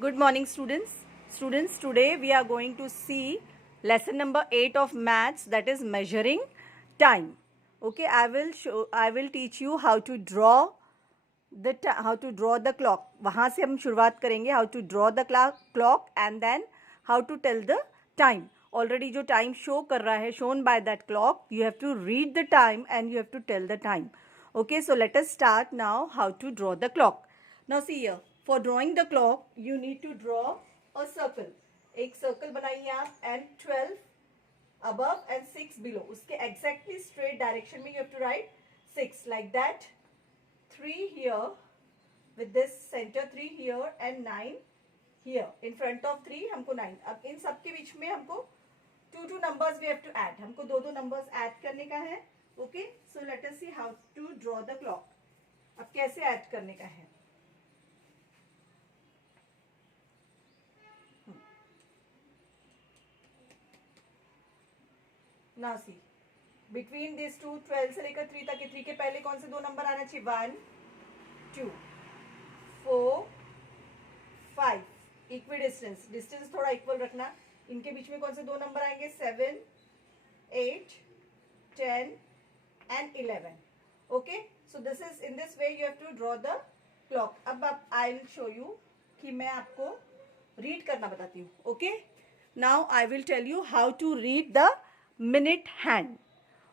Good morning, students. Students, today we are going to see lesson number 8 of maths, that is measuring time. Okay, I will teach you how to draw the clock. वहाँ से हम शुरुआत करेंगे how to draw the clock and then how to tell the time. Already जो time show कर रहा है, shown by that clock, you have to read the time and you have to tell the time. Okay, so let us start now how to draw the clock. Now see here, for drawing the clock, you need to draw a circle. एक circle बनाइए आप and 12 above and 6 below. उसके exactly straight direction में you have to write 6 like that. 3 here with this center 3 here and 9 here. In front of 3 हमको 9. अब इन सब के बीच में हमको 2 numbers we have to add. हमको दो numbers add करने का है. Okay, so let us see how to draw the clock. अब कैसे add करने का है. Now see, between these two 12 से लेकर 3 तक, 3 के पहले कौन से दो नंबर आना चाहिए. 1 2 4 5. इक्वी डिस्टेंस थोड़ा इक्वल रखना. इनके बीच में कौन से दो नंबर आएंगे. 7 8 10 and 11. Okay, so this is in this way you have to draw the clock. अब I will show you कि मैं आपको read करना बताती हूँ. Okay, now I will tell you how to read the minute hand.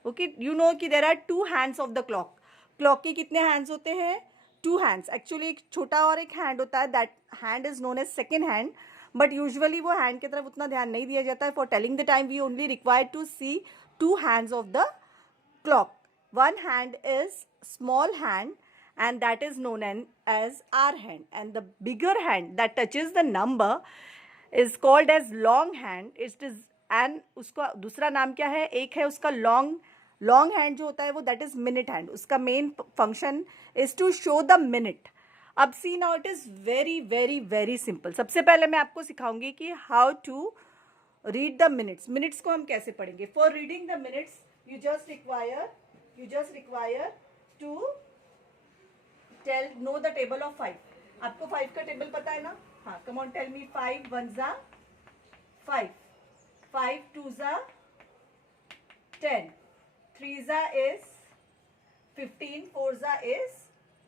Okay, you know कि there are 2 hands of the clock. Clock के कितने hands होते हैं. 2 hands. Actually एक छोटा और एक hand होता है. That hand is known as second hand. But usually वो hand की तरफ उतना ध्यान नहीं दिया जाता है. For telling the time we only required to see 2 hands of the clock. One hand is small hand and that is known as R hand, and the bigger hand that touches the number is called as long hand. It is and उसका दूसरा नाम क्या है. एक है उसका long hand जो होता है वो that is minute hand. उसका main function is to show the minute. अब see now it is very simple. सबसे पहले मैं आपको सिखाऊंगी कि how to read the minutes. Minutes को हम कैसे पढ़ेंगे. For reading the minutes you just require to know the table of 5. आपको 5 का टेबल पता है ना. हाँ, come on tell me. 5 1 जा 5, 5 2 जा 10, 3 जा is 15, 4 जा is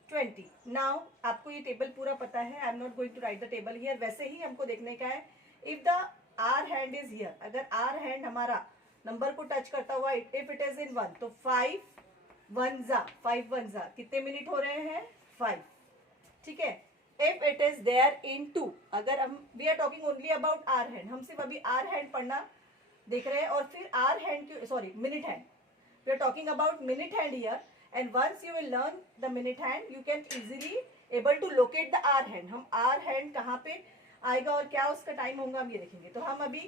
20. Now आपको ये टेबल पूरा पता है. I am not going to write the table here. वैसे ही हमको देखने का है. If the R hand is here, अगर R hand हमारा नंबर को टच करता हुआ, if it is in 1, तो 5 1 जा कितने मिनट हो रहे हैं. 5. ठीक है. If it is there in 2, अगर हम we are talking only about R hand, हम सिर्फ अभी R hand पढ़ना देख रहे हैं. और फिर R hand sorry minute hand, we are talking about minute hand here. And once you will learn the minute hand, you can easily able to locate the R hand. हम R hand कहाँ पे आएगा और क्या उसका time होगा हम ये देखेंगे. तो हम अभी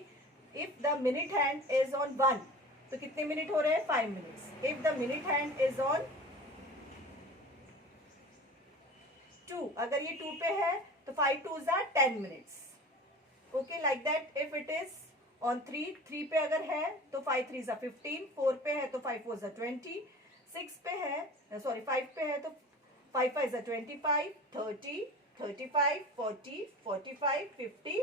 if the minute hand is on 1, तो कितने मिनट हो रहे हैं. 5 minutes. If the minute hand is on 2, अगर ये 2 पे है तो 5 2 जा 10 minutes. Okay, like that. If it is on 3 पे अगर है तो 5 3 जा 15, 4 पे है तो 5 4 जा 20, 6 पे है सॉरी 5 पे है तो 5 5 जा 25, 30, 35, 40, 45, 50,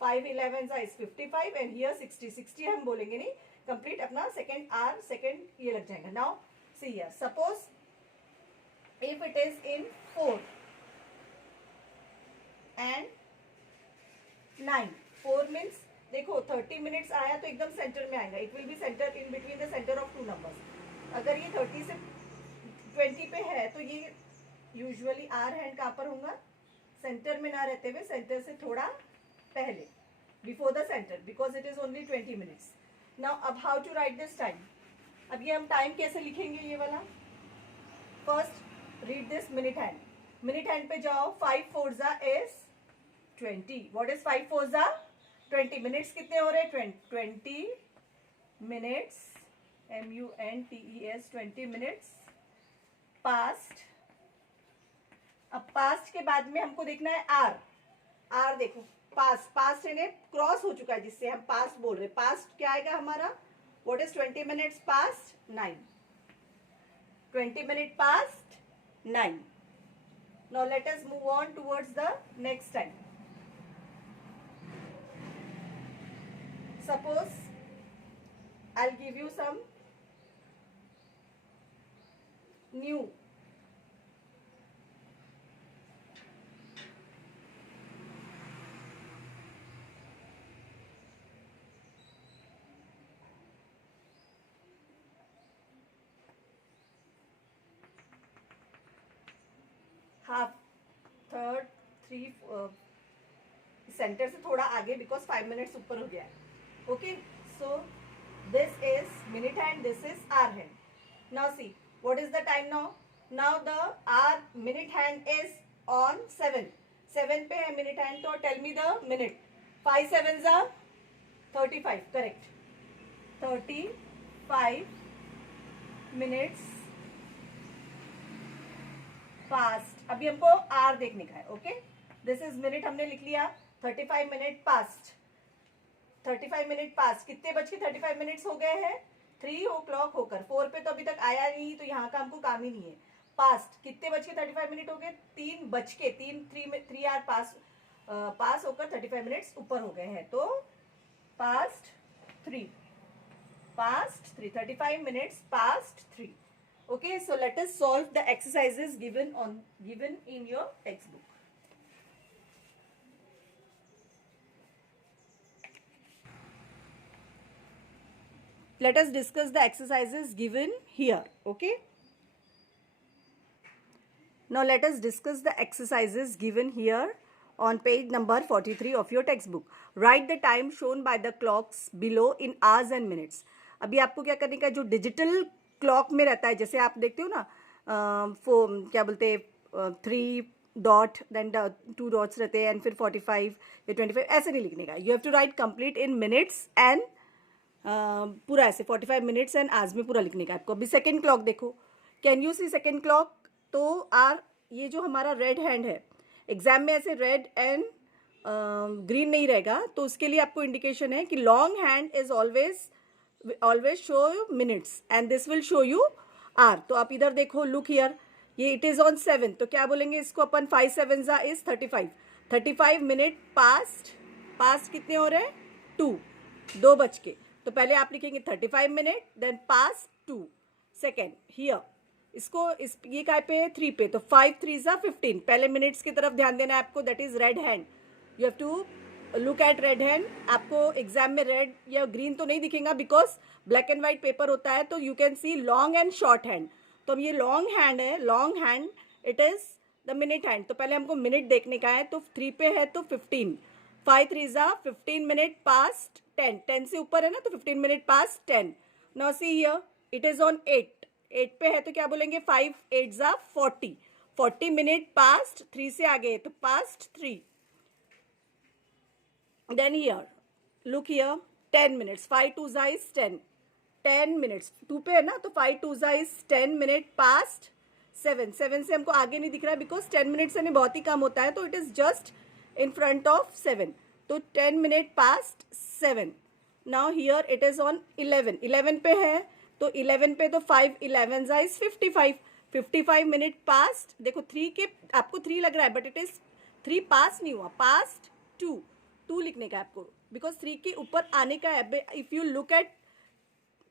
5 11 जा is 55 and here 60 हम बोलेंगे नहीं. कंप्लीट अपना सेकेंड ये लग जाएगा. Now see here, suppose if it is in 4 and 9. 4 means देखो 30 मिनट्स आया तो एकदम सेंटर में आएगा. It will B centre in between the centre of 2 numbers. अगर ये 30 से 20 पे है तो ये यूजुअली आर हैंड कहाँ पर होगा. सेंटर में ना रहते हुए सेंटर से थोड़ा पहले, before the centre, because it is only 20 minutes. Now अब how to write this time. अब ये हम टाइम कैसे लिखेंगे ये वाला. First read this minute hand. Minute hand पे जाओ. 5 4 जा is 20. व्हाट इज 5 4 जा 20. मिनट्स कितने हो रहे हैं. 20 मिनट्स MUNTES 20 मिनट्स पास्ट. अब पास्ट के बाद में हमको देखना है आर देखो पास्ट यानी क्रॉस हो चुका है जिससे हम पास्ट बोल रहे. पास्ट क्या आएगा हमारा. What is 20 minutes past. 9. 20 minutes past 9. Now let us move on towards the next time. suppose I'll give you some new half, third, three, centre से थोड़ा आगे बिकॉज 5 मिनट्स ऊपर हो गया है. Okay, so this is minute hand, this is hour hand. Now see what is the time now. Now the hour minute hand is on 7 पे है minute hand. तो tell me the minute. 5 7 35. Correct. 35 minutes past. अभी हमको are देखने का है. Okay, this is minute हमने लिख लिया. 35 मिनट पास्ट. 35 minute past. कितने बज के 35 मिनट्स हो गए हैं? 3 o'clock होकर. 4 पे तो अभी तक आया नहीं, तो यहाँ का हमको काम ही नहीं है. पास्ट कितने बज के 35 मिनट हो गए? 3 बज के 3 आर पास होकर 35 मिनट्स ऊपर हो गए हैं. तो past 3. 35 minutes past 3. Okay, so let us solve the exercises given in your textbook. Let us discuss the exercises given here. Okay, now let us discuss the exercises given here on page number 43 of your textbook. Write the time shown by the clocks below in hours and minutes. अभी आपको क्या करने का, जो digital clock में रहता है, जैसे आप देखते हो ना, क्या बोलते हैं, 3 डॉट देन 2 डॉट्स रहते हैं एंड फिर 45 या 25, ऐसे नहीं लिखने का. You have to write complete in minutes and पूरा ऐसे 45 मिनट्स एंड आवर्स में पूरा लिखने का आपको. अभी सेकेंड क्लॉक देखो. Can you see second clock? तो आर ये जो हमारा रेड हैंड है, एग्जाम में ऐसे रेड एंड ग्रीन नहीं रहेगा, तो उसके लिए आपको इंडिकेशन है कि long hand is always show minutes and this will show you hour. तो आप इधर देखो, लुक हियर, ये इट इज ऑन 7, तो क्या बोलेंगे इसको अपन? 5 7 इज 35 मिनट पास्ट कितने हो रहे हैं? 2 बज के. तो पहले आप लिखेंगे 35 minute then past 2 second. Here इसको ये काय पे है? 3 पे. तो 5 3 15. पहले मिनट्स की तरफ ध्यान देना है आपको. That is red hand. You have to look at red hand. आपको एग्जाम में रेड या ग्रीन तो नहीं दिखेगा because black and white paper होता है. तो you can see long and short hand. तो ये लॉन्ग हैंड है, long hand it is the minute hand. तो पहले हमको मिनट देखने का है. तो 3 पे है तो 15. 5 3 15 मिनट पास्ट 10 से ऊपर है ना, तो 15 minute past 10. Now see here it is on 8 पे है, तो क्या बोलेंगे? 5 8 40 मिनट पास्ट 3 से आगे, तो past 3. Then here look here 10 minutes. 5 2 is 10 minutes. 2 पे है ना, तो 5 2 is 10 मिनट पास्ट 7 से हमको आगे नहीं दिख रहा है बिकॉज 10 मिनट से नहीं बहुत ही कम होता है, तो it is just in front of 7. तो 10 minute past 7. Now here it is on 11 पे है, तो 11 पे तो 5 11 is 55 मिनट पास्ट. देखो 3 के आपको 3 लग रहा है बट इट इज 3 पास नहीं हुआ, पास्ट 2 लिखने का आपको बिकॉज 3 के ऊपर आने का है. If you look at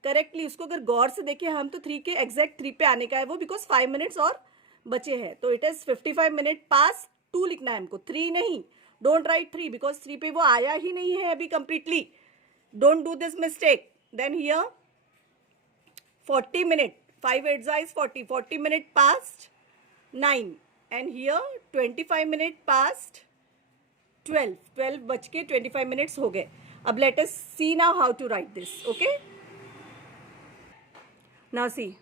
correctly, उसको अगर गौर से देखें हम, तो 3 के एग्जैक्ट 3 पे आने का है वो, बिकॉज 5 मिनट्स और बचे हैं. तो इट इज 55 मिनट पास्ट 2 लिखना है हमको, 3 नहीं. डोंट राइट 3 बिकॉज 3 पे वो आया ही नहीं है अभी completely. Don't do this mistake. Then here 40 minute. 5 8 is 40 minute past 9 and here 25 minute past 12 बज के 25 मिनट्स हो गए. अब let us see now how to write this. Okay, now see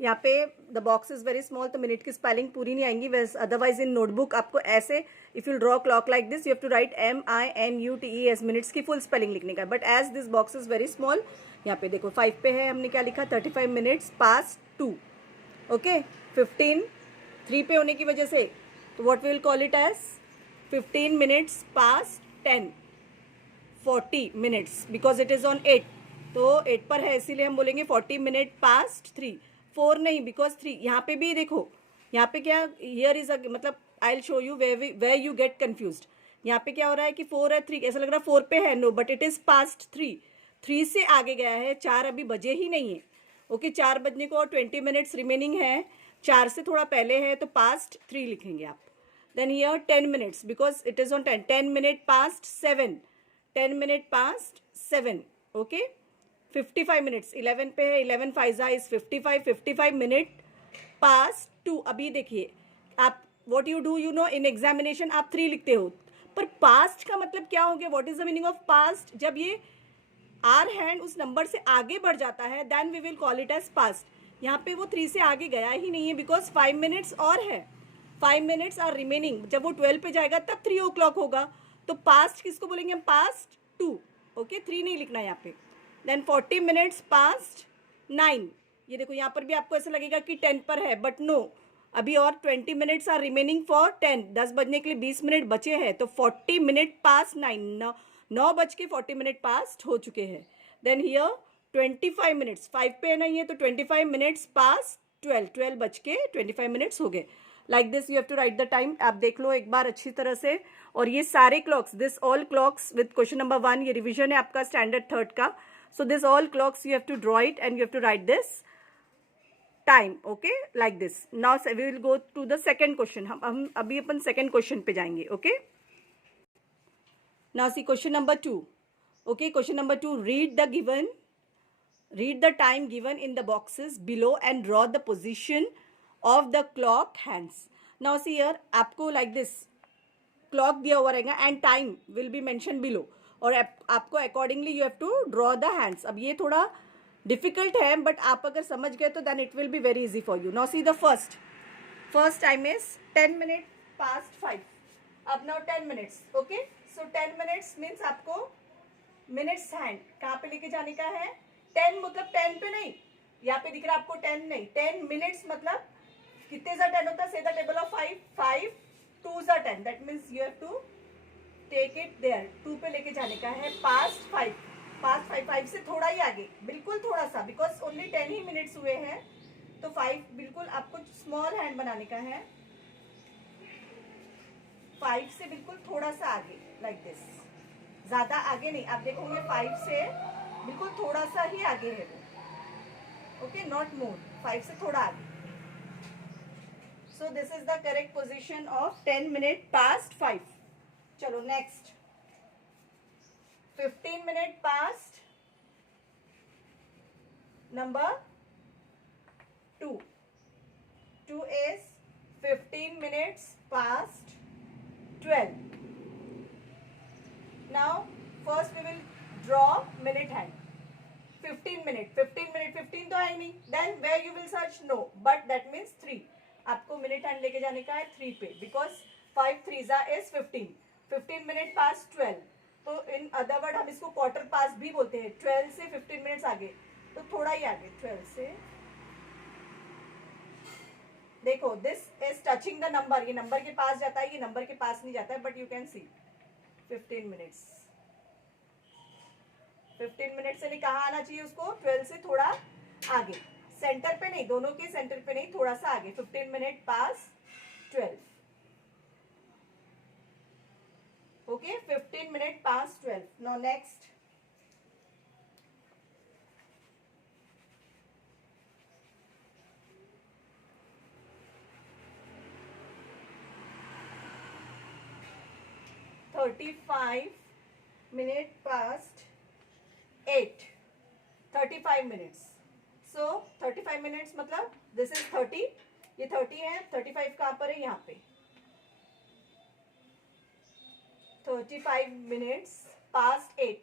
यहाँ पे the box is very small, तो मिनट की स्पेलिंग पूरी नहीं आएंगी. वैसे अदरवाइज इन नोटबुक आपको ऐसे, if you draw clock like this, you have to write MINUTES minutes की फुल स्पेलिंग लिखने का. But as this box is very small, यहाँ पे देखो 5 पे है, हमने क्या लिखा? 35 मिनट्स पास्ट 2. ओके, 15 3 पे होने की वजह से, तो what will call it as 15 minutes past 10. 40 minutes because it is on 8, तो 8 पर है इसीलिए हम बोलेंगे 40 मिनट पास्ट 3. 4 नहीं बिकॉज 3. यहाँ पे भी देखो, यहाँ पे क्या, हियर इज मतलब I will show you where you get confused. यहाँ पे क्या हो रहा है कि 4 है 3, ऐसा लग रहा है 4 पे है, no but it is past 3, 3 से आगे गया है, 4 अभी बजे ही नहीं है। ओके 4 बजने को और 20 मिनट्स रिमेनिंग है, 4 से थोड़ा पहले है तो पास्ट 3 लिखेंगे आप। Then here 10 minutes because it is on 10, 10 minute past 7, 10 minute past 7। Okay 55 minutes 11 पे है, 11 फाइजा इज 55, 55 मिनट पास 2। अभी देखिए आप what you do you know in examination आप 3 लिखते हो, पर पास्ट का मतलब क्या हो गया, what is the meaning of past, जब ये आर हैंड उस नंबर से आगे बढ़ जाता है then we will call it as past. यहाँ पे वो 3 से आगे गया ही नहीं है बिकॉज 5 मिनट्स और है, 5 मिनट्स आर रिमेनिंग, जब वो 12 पे जाएगा तब 3 o'clock होगा, तो पास्ट किसको बोलेंगे हम, पास्ट 2। ओके 3 नहीं लिखना यहाँ पे। देन 40 मिनट्स पास्ट 9, ये देखो यहाँ पर भी आपको ऐसा लगेगा कि 10 पर है बट नो, अभी और 20 मिनट्स आर रिमेनिंग फॉर 10, 10 बजने के लिए 20 मिनट बचे हैं, तो 40 मिनट पास 9, 9 बज के 40 मिनट पास्ट हो चुके हैं। देन हियर 25 मिनट्स 5 पे नहीं है तो 25 मिनट्स पास 12, 12 बज के 25 मिनट्स हो गए। Like this you have to write the time, आप देख लो एक बार अच्छी तरह से। और ये सारे clocks, this all clocks with question number 1, ये रिविजन है आपका स्टैंडर्ड 3rd का। So this all clocks you have to draw it and you have to write this time. Okay like this. Now we will go to the second question, हम अभी अपन second question पे जाएंगे। Okay now see question number 2। Okay question number 2, read the time given in the boxes below and draw the position of the clock hands. Now see here आपको like this clock दिया हुआ रहेगा and time will be mention below, और आपको accordingly you have to draw the hands. अब ये थोड़ा difficult है बट आप अगर समझ गए तो then it will be very easy for you. Now see the first time is 10 minute past 5। अब now 10 minutes. Okay so 10 minutes means आपको मिनट्स हैंड कहाँ पे लेके जाने का है, 10 मतलब 10 पे नहीं, यहाँ पे दिख रहा है आपको 10 नहीं, 10 मिनट्स मतलब कितने सा 10 होता है, से the table of 5, 5 2s are 10, that means you have to take it there, 2 पे लेके जाने का है, पास्ट 5, पास्ट 5, 5 से थोड़ा ही आगे, बिल्कुल थोड़ा सा, बिकॉज ओनली 10 ही मिनट्स हुए हैं तो 5 बिल्कुल आपको स्मॉल हैंड बनाने का है, 5 से बिल्कुल थोड़ा सा आगे लाइक दिस, ज्यादा आगे नहीं, आप देखोगे 5 से बिल्कुल थोड़ा सा ही आगे है वो। ओके नॉट मोर, 5 से थोड़ा आगे। So this is the correct position of 10 minute past 5. चलो next 15 minute past number 2. 2 is 15 minutes past 12. Now first we will draw minute hand. 15 minute 15 तो है नहीं, then where you will search, no, but that means 3, आपको minute hand लेके जाने का है 3 पे, because 5 3s is 15, 15 minute past 12, तो इन अदर वर्ड हम इसको क्वार्टर पास भी बोलते हैं, 12 से 15 मिनट्स आगे, तो थोड़ा ही आगे 12 से। देखो this is touching the number, ये नंबर के पास जाता है, ये नंबर के पास नहीं जाता है, but you can C 15 minutes, 15 minute से नहीं, कहाँ आना चाहिए उसको, 12 से थोड़ा आगे, सेंटर पे नहीं, दोनों के सेंटर पे नहीं, थोड़ा सा आगे, 15 minute past 12। Okay 15 minute past 12। Now next 35 minute past 8, 35 minutes. So 35 minutes मतलब दिस इज 30, ये 30 है, 35 कहाँ पर है, यहाँ पे 35 मिनट्स पास्ट 8।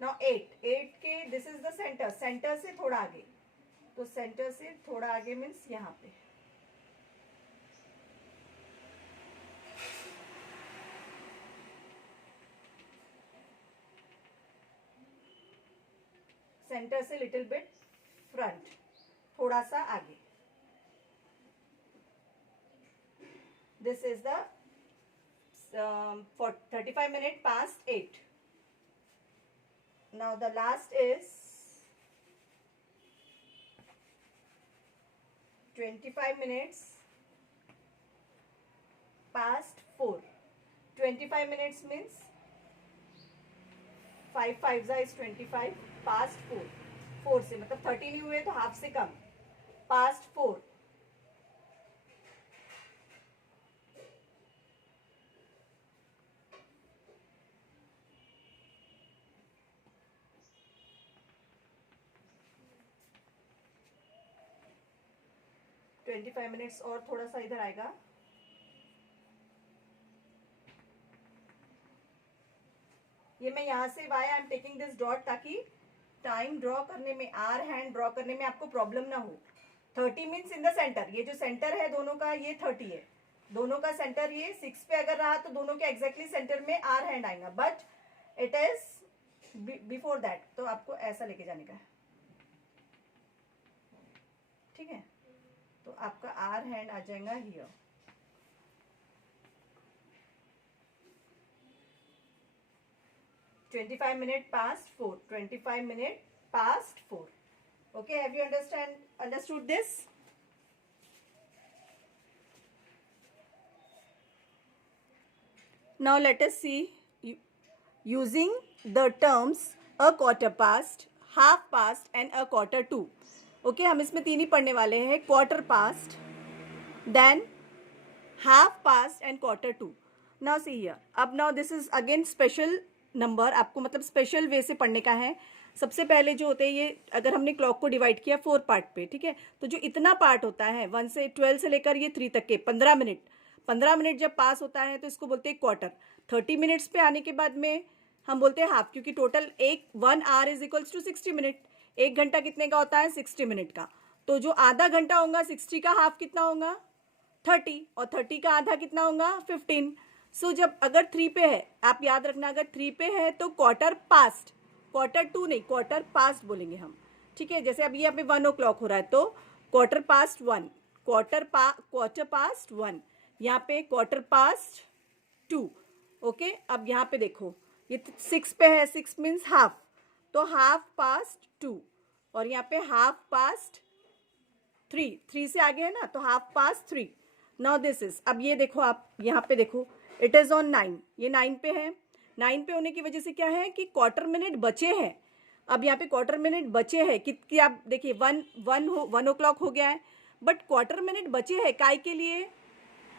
नाउ 8 के this is the centre, centre से थोड़ा आगे, तो सेंटर से थोड़ा आगे मीन्स यहाँ पे, सेंटर से लिटिल बिट फ्रंट, थोड़ा सा आगे, this is the 35 minute past 8. Now the last is 25 minutes past 4. 25 minutes means 5 5 is 25, past 4, 4 से मतलब 30 नहीं हुए तो हाफ से कम, पास्ट 4, ट्वेंटी 25 मिनट्स और थोड़ा सा इधर आएगा, ये मैं यहाँ से why I am taking this dot ताकि टाइम ड्रॉ करने में, आर हैंड ड्रॉ करने में आपको प्रॉब्लम ना हो। 30 मीन्स इन द सेंटर, ये जो सेंटर है दोनों का ये 30 है, दोनों का सेंटर ये 6 पे अगर रहा तो दोनों के एग्जैक्टली सेंटर में आर हैंड आएगा, but it is before that, तो आपको ऐसा लेके जाने का है, ठीक है। तो आपका आर हैंड आ जाएगा here, $25 minutes past 4, 25 minutes past 4. Okay, have you understood this? Now let us see using the terms a quarter past, half past and a quarter to. Okay, हम इसमें तीन ही पढ़ने वाले हैं, quarter past, then half past and quarter to. Now see here, अब now this is again special number, आपको मतलब special वे से पढ़ने का है। सबसे पहले जो होते हैं ये, अगर हमने क्लॉक को डिवाइड किया 4 पार्ट पे, ठीक है, तो जो इतना पार्ट होता है 1 से 12 से लेकर ये 3 तक के 15 मिनट, 15 मिनट जब पास होता है तो इसको बोलते हैं क्वार्टर। 30 मिनट्स पे आने के बाद में हम बोलते हैं हाफ, क्योंकि total 1 hour is equals to 60 minute. 1 घंटा कितने का होता है? 60 मिनट का। तो जो आधा घंटा होगा 60 का हाफ कितना होगा? 30, और 30 का आधा कितना होगा? 15। सो जब अगर 3 पे है, आप याद रखना, अगर 3 पे है तो क्वार्टर पास्ट, क्वार्टर टू नहीं, क्वार्टर पास्ट बोलेंगे हम, ठीक है। जैसे अभी यहाँ पे 1 o'clock हो रहा है तो क्वार्टर पास्ट 1, क्वार्टर पास्ट 1, यहाँ पे क्वार्टर पास्ट 2। ओके, अब यहाँ पे देखो ये 6 पे है, 6 मीन्स हाफ, तो हाफ पास्ट 2, और यहाँ पे हाफ पास्ट 3, 3 से आगे है ना, तो half past 3। Now this is, अब ये देखो, आप यहाँ पे देखो, इट इज ऑन 9, ये 9 पे है। 9 पे होने की वजह से क्या है कि क्वार्टर मिनट बचे हैं। अब यहाँ पे क्वार्टर मिनट बचे हैं कितनी, आप देखिए 1 o'clock हो गया है, बट क्वार्टर मिनट बचे हैं काय के लिए?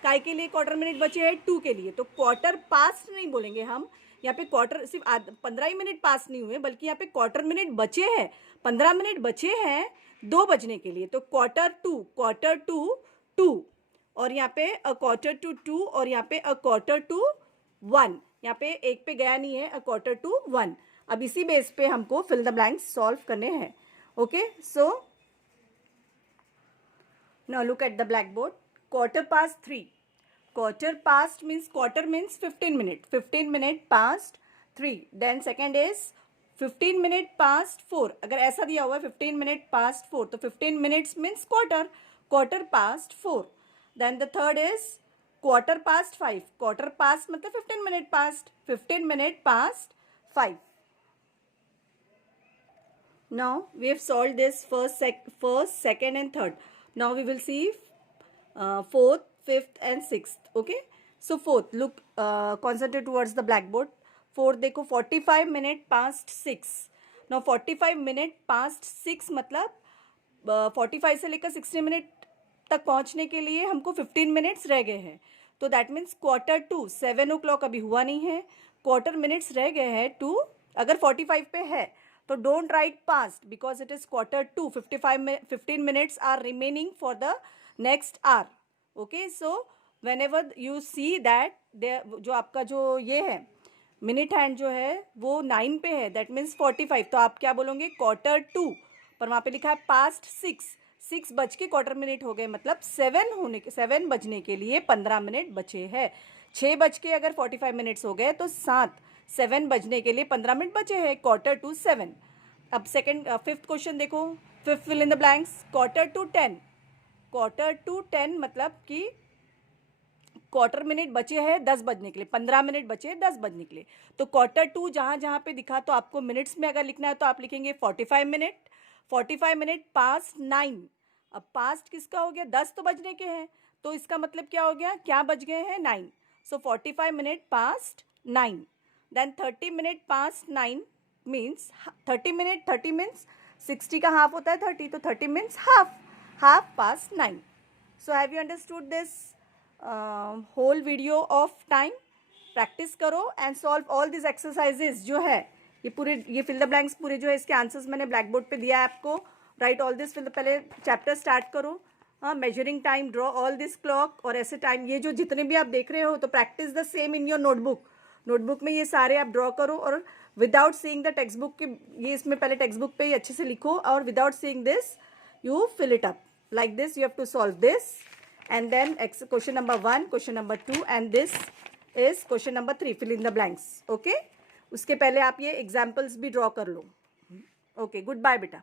काय के लिए क्वार्टर मिनट बचे हैं? 2 के लिए। तो क्वार्टर पास्ट नहीं बोलेंगे हम, यहाँ पे क्वार्टर सिर्फ 15 ही मिनट पास नहीं हुए, बल्कि यहाँ पे क्वार्टर मिनट बचे हैं, 15 मिनट बचे हैं 2 बजने के लिए। तो क्वार्टर टू 2, और यहाँ पे अ क्वार्टर टू 2, और यहाँ पे अ क्वार्टर टू 1, यहाँ पे एक पे गया नहीं है, अ क्वार्टर टू 1। अब इसी बेस पे हमको फिल द ब्लैंक्स सॉल्व करने हैं। Okay, so now look at the black board. Quarter past 3, quarter past means, quarter means 15 minute, 15 minute past 3। Then second is 15 minute past 4, अगर ऐसा दिया हुआ है 15 मिनट पास्ट 4, तो 15 minutes means quarter, quarter past 4। Then the third is quarter past 5. Quarter past मतलब 15 minute past. 15 minute past 5. Now we have solved this first, second and third. Now we will see fourth, fifth and sixth. Okay. So fourth, look, concentrate towards the blackboard. Fourth देखो 45 minute past 6. Now 45 minute past 6 मतलब 45 से लेकर 60 minute तक पहुंचने के लिए हमको 15 minutes रह गए हैं। तो that means quarter to, 7 o'clock अभी हुआ नहीं है, क्वार्टर मिनट्स रह गए हैं 2। अगर 45 पे है तो don't write past because it is quarter to, 15 minutes are remaining for the next hour. Okay, so whenever you see that जो आपका जो ये है मिनट हैंड जो है वो 9 पे है, दैट मीन्स 45, तो आप क्या बोलोगे? क्वार्टर टू, पर वहाँ पे लिखा है पास्ट 6 बज के क्वार्टर मिनट हो गए, मतलब 7 बजने के लिए 15 मिनट बचे हैं। 6 बज के अगर 45 मिनट्स हो गए तो 7 बजने के लिए 15 मिनट बचे हैं, क्वार्टर टू 7। अब फिफ्थ क्वेश्चन देखो, fifth fill in the blanks. Quarter to 10 मतलब कि क्वार्टर मिनट बचे हैं 10 बजने के लिए, 15 मिनट बचे हैं 10 बजने के लिए। तो क्वार्टर टू जहाँ पे दिखा, तो आपको मिनट्स में अगर लिखना है तो आप लिखेंगे 45 मिनट, 45 मिनट पास्ट 9। अब पास्ट किसका हो गया? 10 तो बजने के हैं, तो इसका मतलब क्या हो गया? क्या बज गए हैं? 9। So 45 minutes past 9. Then 30 minutes past 9 means 30 minutes, 30 means 60 का half होता है 30, तो 30 means half past 9. So have you understood this whole video of time? Practice करो and solve all this exercises जो है ये पूरे, ये फिल द ब्लैंक्स पूरे जो है इसके आंसर्स मैंने ब्लैक बोर्ड पे दिया है आपको. राइट ऑल दिस फिल, पहले चैप्टर स्टार्ट करो. हाँ, measuring time, draw all this clock, और ऐसे टाइम ये जो जितने भी आप देख रहे हो तो practice the same in your notebook में ये सारे आप ड्रॉ करो, और without seeing the text book के ये इसमें पहले टेक्स्ट बुक पे ही अच्छे से लिखो, और without seeing this you fill it up like this. You have to solve this and then question number 1, question number 2 and this is question number 3, fill in the blanks. Okay, उसके पहले आप ये examples भी draw कर लो. Okay, good bye बेटा.